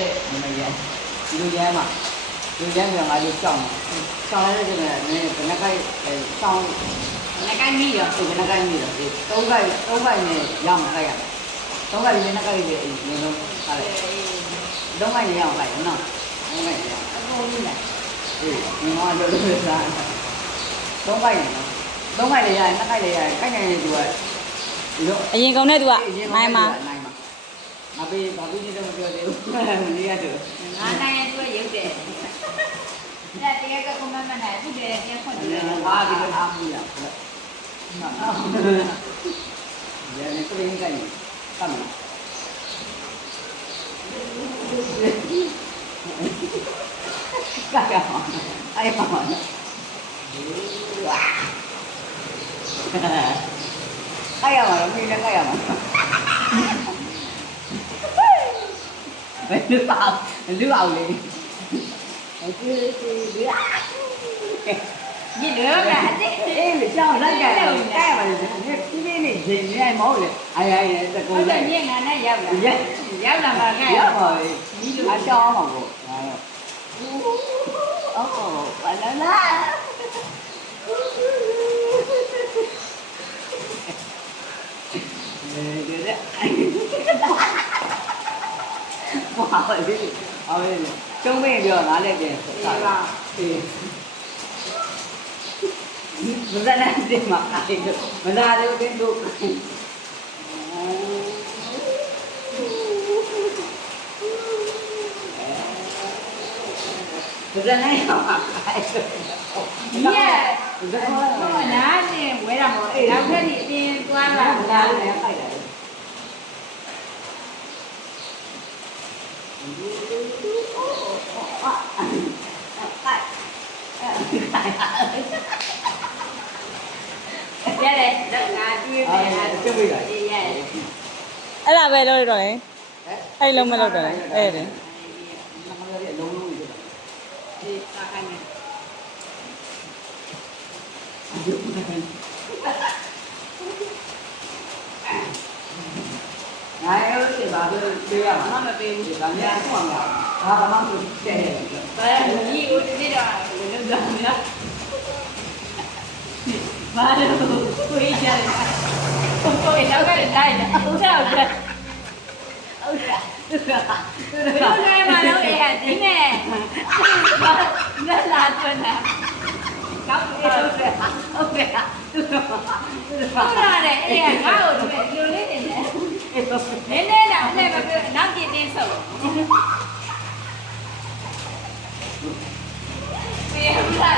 တက်တဲ့မရမ်းဒီလိုရမ်းမှာဒီလိုရမ်းကငါတို့ကြောက်ကြောက်ရတဲ့ကလည်းဘယ်နှကိုက်အဲစောင်းငါကိုင်းမိရောဒီဘယ်နှကိုက်မိတော့ဒီသုံးကိုက်သုံးကိုက်နဲ့ရောင်းလိုက်ရသုံးကိုက်နဲ့နှကိုက်တွေအရင်လုံးဟာလေသုံးကိုက်နဲ့ရောင်းလိုက်နော်သုံးကိုက်နဲ့ရောင်းအကုန်လုံးလားအေးညီမတို့လို့စားသုံးကိုက်နဲ့နော်သုံးကိုက်နဲ့ရရင်နှကိုက်နဲ့ရရင်ကိုက်ကိုက်နဲ့သူကဒီလိုအရင်ကုန်တဲ့သူကနိုင်မှာ 阿贝，阿贝，你怎么觉得？哈哈，你也得。啊，那也多有点。那第二个我们买不得，也放着。啊，这个他不养了。那那不应该你，干嘛？干啥？哎呀妈呀！哇！哎呀妈呀！为啥呀妈？đứa bầu đứa bầu liền. Gì nữa cả chứ em thì sao nó cả cái mà cái cái này gì cái ai mối liền. Ai ai ta cô tự nhiên là nó dám là dạ. dám là mà ngay dạ rồi. Anh cho mà dạ rồi. Ồ, bà nói là அவரு அவரு được nó lại để thì chúng ta đang để mặc lại được ra đây bên đục thực ra này không mặc lại được là gì? Mới là một ý lắm thế thì đi qua là ra. အပြင်သွားလာ ဒါ တာ လည်းဖိုက်တယ် ရတယ်တော့ငါတွေးမယ်ဟာကျုပ်ပြီးတော့ရတယ် အဲ့ဒါပဲလုပ်ရတော့လေအဲ့လုံးမလုပ်တော့လေအဲ့ဒါ နမရရဲ့လုံးလုံးကြီး ဒီပါခိုင်းမယ် ငါ ဒီဘာလို့ပြေးရမှာမမပေးဘူးဒီကနေ့ဆောင်းလာဘာမှမလုပ်တဲ့ဘာလဲဒီဦးဒီတော့ဘယ်လိုလုပ်မလဲဘာလို့ကိုကြီးကြတယ်ကိုကြီးတော့ကလည်းတိုင်းတယ်ဟုတ်တယ်ဟုတ်တယ်ဟုတ်တယ်ဘယ်လိုလဲမလို့အဲ့ဒီနဲ့လက်လာသွင်းတာကောင်းတယ်ဟုတ်တယ်ဟုတ်တယ်ဟုတ်တယ်အဲ့ငါ့ကိုဒီလိုလေးနေတယ်နည်း नहीं नहीं ना नहीं बाबू नाम के दें सब ये हमरा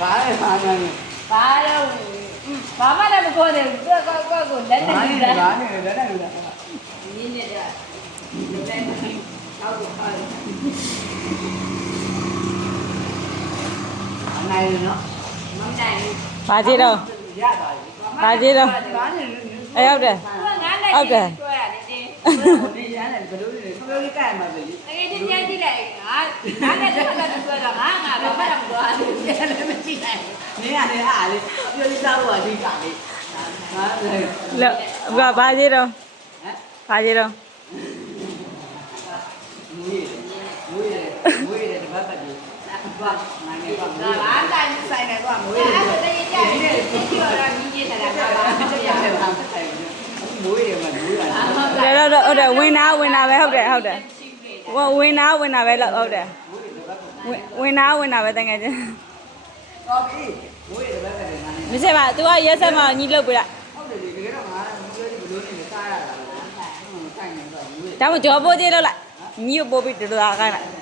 பாரு பாரு பாரு பாமா நம்ம போதும் நீங்க နဲ့ဘာယူလဲတာဘာလဲလက်နဲ့လူတာနင်းနေတာလက်နဲ့ဟောက်တော့ဟောက်အနိုင်နော်မနိုင်ဘူးဘာကြည့်တော့ရသွားပြီဘာကြည့်တော့ဘာလဲအဲ့ဟုတ်တယ်သူကငါနဲ့ကျွဲရတယ်တင်းဘယ်လိုရမ်းလဲဘယ်လိုလဲဘယ်လိုလေးကြိုက်မှာလဲတကယ်ချင်းကြည့်လိုက်ငါငါနဲ့ကျွဲတယ်ကျွဲတော့ငါငါဘာမှမပြောဘူးလည်းမကြည့်နိုင်ဘူးနင်းရတယ်အားလေပြောလေးစားဖို့အဓိကလေဟာလေလောဘာဘာကြည့်တော့ဟမ်ဘာကြည့်တော့မွေးမွေးမွေးတယ်တပတ်ပတ်ကြီး ဘာနိုင်နေပါမဒါွေးဘာတိုင်းဆိုင်တယ်ကွာမွေးတယ်အဲ့ဒါတည်းကြည့်တယ်ကြည့်ရတာကြီးကြီးနေတာဘာမှမဆက်ရရဘူးတယ်ဟာဆက်တယ်မွေးတယ်မမွေးတာဒါတော့ဟုတ်တယ်ဝင်နာဝင်နာပဲဟုတ်တယ်ဟုတ်တယ်ဟိုဝင်နာဝင်နာပဲလို့ဟုတ်တယ်ဝင်နာဝင်နာပဲတကယ်ချင်းတော့ပြီမွေးတယ်တပတ်ပတ်ကြီးငါနေမရှိပါ तू ကရက်ဆက်မှညီလုတ်ပြလိုက်ဟုတ်တယ်ဒီကနေ့တော့ငါလည်းမပြောဘူးဘလို့နေစားရတာဟုတ်ဆိုင်နေတော့မွေးဒါမှကြောပိုးကြည့်လို့လိုက်ညီကိုပိုးပြီးတူတူသားခိုင်းလိုက်လောက်ကျော်ပုတ်နိုင်နေတယ်သူကမဟုတ်လောက်လောက်မရှိကြောပိုးလိုက်မိုးတယ်မသွားနဲ့ကြောပိုးလိုက်ကြောနို့မိုးတယ်မသွားနဲ့တကယ်ချင်းအိမ်ဒီလိုအိမ်အိမ်တစ်ပတ်ပတ်လိုက်တစ်ပတ်ပတ်လိုက်လောက်လောက်လောက်မောင်ကကြီးရဘူးလားအတက်ကဖေးဖောက်နေငါညစ်တယ်ဒီနေ့ငါကြက်ကြောငါနိုင်တော့အားကြပါဘာမှမပြောဘူးငါပြစ်ပြီးလွတ်ချနားလေးဒီက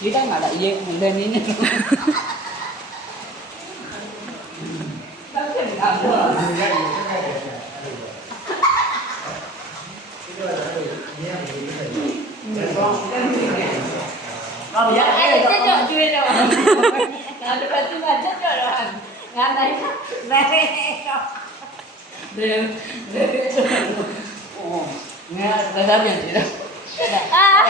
chỉ đây mà đại diện mình lên đi Kalau ya, eh, cocok cuy dong. Nah, berarti nggak cocok dong. Nggak naik, naik. Dari, dari Oh, nggak, nggak ada yang tidak. Ah.